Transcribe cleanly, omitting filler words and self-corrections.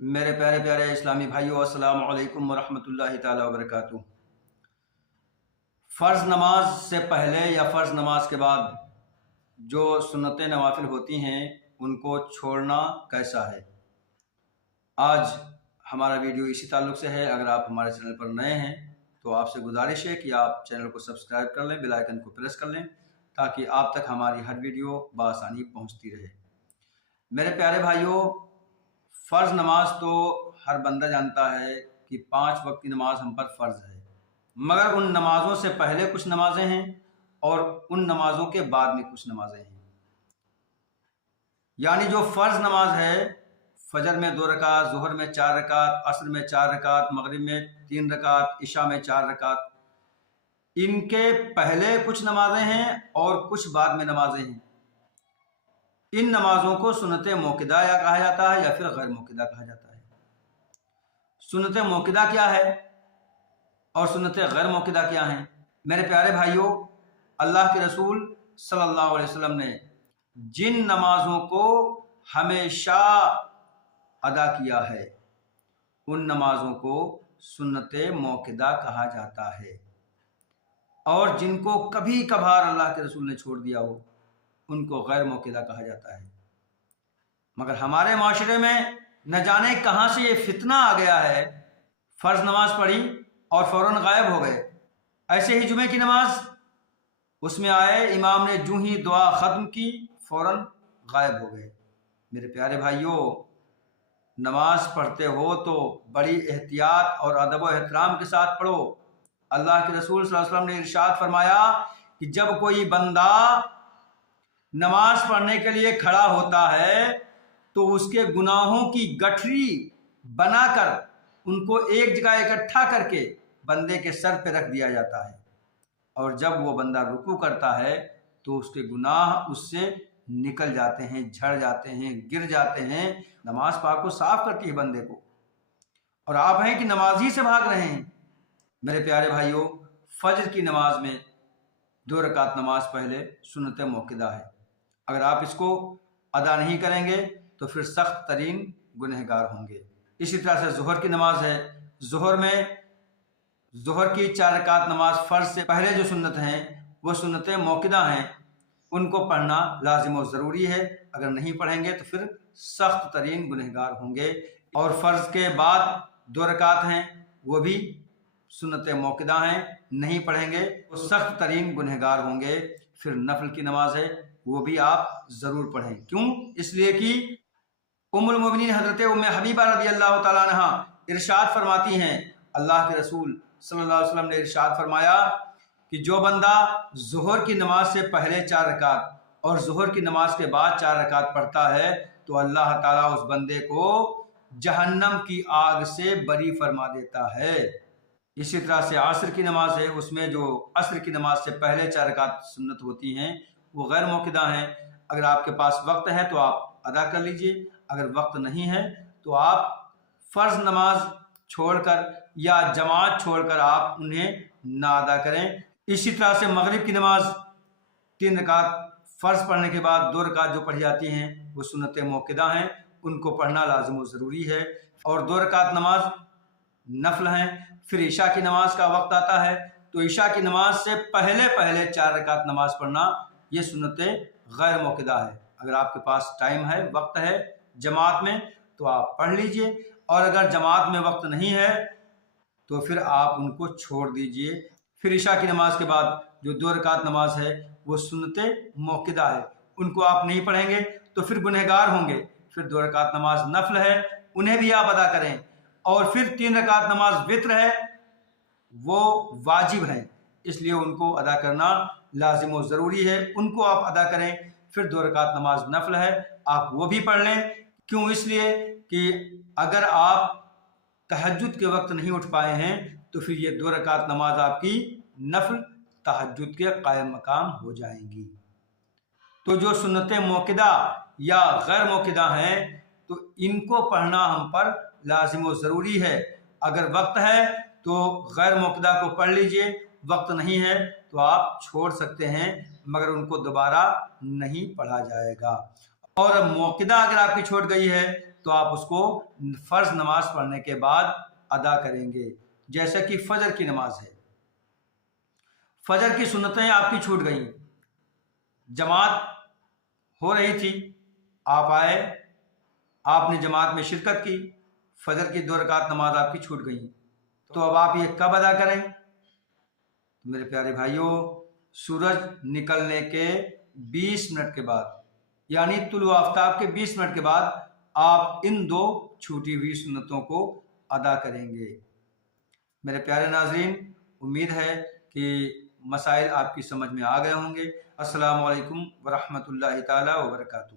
میرے پیارے پیارے اسلامی بھائیوں، السلام علیکم ورحمۃ اللہ تعالیٰ وبرکاتہ۔ فرض نماز سے پہلے یا فرض نماز کے بعد جو سنت نوافل ہوتی ہیں ان کو چھوڑنا کیسا ہے؟ آج ہمارا ویڈیو اسی تعلق سے ہے۔ اگر آپ ہمارے چینل پر نئے ہیں تو آپ سے گزارش ہے کہ آپ چینل کو سبسکرائب کر لیں، بیل آئیکن کو پریس کر لیں تاکہ آپ تک ہماری ہر ویڈیو بآسانی پہنچتی رہے۔ میرے پیارے بھائیوں، فرض نماز تو ہر بندہ جانتا ہے کہ 5 وقت کی نماز ہم پر فرض ہے، مگر ان نمازوں سے پہلے کچھ نمازیں ہیں اور ان نمازوں کے بعد میں کچھ نمازیں ہیں۔ یعنی جو فرض نماز ہے، فجر میں 2 رکعت، ظہر میں 4 رکعت، عصر میں 4 رکعت، مغرب میں 3 رکعت، عشاء میں 4 رکعت، ان کے پہلے کچھ نمازیں ہیں اور کچھ بعد میں نمازیں ہیں۔ ان نمازوں کو سنت موقدہ یا کہا جاتا ہے یا پھر غیر موقدہ کہا جاتا ہے۔ سنت موقدہ کیا ہے اور سنت غیر موقدہ کیا ہیں؟ میرے پیارے بھائیوں، اللہ کے رسول صلی اللہ علیہ وسلم نے جن نمازوں کو ہمیشہ ادا کیا ہے ان نمازوں کو سنت موقدہ کہا جاتا ہے، اور جن کو کبھی کبھار اللہ کے رسول نے چھوڑ دیا ہو ان کو غیر موقدہ کہا جاتا ہے۔ مگر ہمارے معاشرے میں نہ جانے کہاں سے یہ فتنہ آ گیا ہے، فرض نماز پڑھی اور فوراً غائب ہو گئے۔ ایسے ہی جمعے کی نماز، اس میں آئے، امام نے جو ہی دعا ختم کی فوراً غائب ہو گئے۔ میرے پیارے بھائیوں، نماز پڑھتے ہو تو بڑی احتیاط اور ادب و احترام کے ساتھ پڑھو۔ اللہ کے رسول صلی اللہ علیہ وسلم نے ارشاد فرمایا کہ جب کوئی بندہ نماز پڑھنے کے لیے کھڑا ہوتا ہے تو اس کے گناہوں کی گٹھری بنا کر ان کو ایک جگہ اکٹھا کر کے بندے کے سر پہ رکھ دیا جاتا ہے، اور جب وہ بندہ رکوع کرتا ہے تو اس کے گناہ اس سے نکل جاتے ہیں، جھڑ جاتے ہیں، گر جاتے ہیں۔ نماز پاک کو صاف کرتی ہے بندے کو، اور آپ ہیں کہ نماز ہی سے بھاگ رہے ہیں۔ میرے پیارے بھائیوں، فجر کی نماز میں 2 رکعت نماز پہلے سنت موقدہ ہے۔ اگر آپ اس کو ادا نہیں کریں گے تو پھر سخت ترین گنہگار ہوں گے۔ اسی طرح سے ظہر کی نماز ہے، ظہر کی 4 رکعت نماز فرض سے پہلے جو سنت ہیں وہ سنت موقدہ ہیں، ان کو پڑھنا لازم و ضروری ہے۔ اگر نہیں پڑھیں گے تو پھر سخت ترین گنہگار ہوں گے۔ اور فرض کے بعد 2 رکعت ہیں، وہ بھی سنت موقدہ ہیں، نہیں پڑھیں گے تو سخت ترین گنہگار ہوں گے۔ پھر نفل کی نماز ہے، وہ بھی آپ ضرور پڑھیں۔ کیوں؟ اس لیے کہ ام المومنین حضرت ام حبیبہ رضی اللہ تعالیٰ عنہ ارشاد فرماتی ہیں، اللہ کے رسول صلی اللہ علیہ وسلم نے ارشاد فرمایا کہ جو بندہ ظہر کی نماز سے پہلے 4 رکعت اور ظہر کی نماز کے بعد 4 رکعت پڑھتا ہے تو اللہ تعالیٰ اس بندے کو جہنم کی آگ سے بری فرما دیتا ہے۔ اسی طرح سے عصر کی نماز ہے، اس میں جو عصر کی نماز سے پہلے 4 رکعت سنت ہوتی ہیں وہ غیر موقدہ ہیں۔ اگر آپ کے پاس وقت ہے تو آپ ادا کر لیجئے، اگر وقت نہیں ہے تو آپ فرض نماز چھوڑ کر یا جماعت چھوڑ کر آپ انہیں نہ ادا کریں۔ اسی طرح سے مغرب کی نماز 3 رکعت فرض پڑھنے کے بعد 2 رکعت جو پڑھی جاتی ہیں وہ سنت موقدہ ہیں، ان کو پڑھنا لازم و ضروری ہے، اور 2 رکعت نماز نفل ہیں۔ پھر عشاء کی نماز کا وقت آتا ہے تو عشاء کی نماز سے پہلے 4 رکعت نماز پڑھنا یہ سنت غیر موقدہ ہے۔ اگر آپ کے پاس ٹائم ہے، وقت ہے جماعت میں تو آپ پڑھ لیجئے، اور اگر جماعت میں وقت نہیں ہے تو پھر آپ ان کو چھوڑ دیجئے۔ پھر عشاء کی نماز کے بعد جو 2 رکعت نماز ہے وہ سنت موقدہ ہے، ان کو آپ نہیں پڑھیں گے تو پھر گنہگار ہوں گے۔ پھر 2 رکعت نماز نفل ہے، انہیں بھی آپ ادا کریں، اور پھر 3 رکعت نماز وتر ہے، وہ واجب ہے، اس لیے ان کو ادا کرنا لازم و ضروری ہے، ان کو آپ ادا کریں۔ پھر 2 رکعت نماز نفل ہے، آپ وہ بھی پڑھ لیں۔ کیوں؟ اس لیے کہ اگر آپ تہجد کے وقت نہیں اٹھ پائے ہیں تو پھر یہ 2 رکعت نماز آپ کی نفل تہجد کے قائم مقام ہو جائیں گی۔ تو جو سنت موقدہ یا غیر موقدہ ہیں تو ان کو پڑھنا ہم پر لازم و ضروری ہے۔ اگر وقت ہے تو غیر موقدہ کو پڑھ لیجئے، وقت نہیں ہے تو آپ چھوڑ سکتے ہیں، مگر ان کو دوبارہ نہیں پڑھا جائے گا۔ اور موقدہ اگر آپ کی چھوٹ گئی ہے تو آپ اس کو فرض نماز پڑھنے کے بعد ادا کریں گے، جیسا کہ فجر کی نماز ہے۔ فجر کی سنتیں آپ کی چھوٹ گئیں، جماعت ہو رہی تھی، آپ آئے، آپ نے جماعت میں شرکت کی، فجر کی 2 رکعت نماز آپ کی چھوٹ گئی، تو اب آپ یہ کب ادا کریں؟ میرے پیارے بھائیوں، سورج نکلنے کے 20 منٹ کے بعد، یعنی طلوع آفتاب کے 20 منٹ کے بعد آپ ان 2 چھوٹی ہوئی سنتوں کو ادا کریں گے۔ میرے پیارے ناظرین، امید ہے کہ مسائل آپ کی سمجھ میں آ گئے ہوں گے۔ السلام علیکم ورحمۃ اللہ تعالی وبرکاتہ۔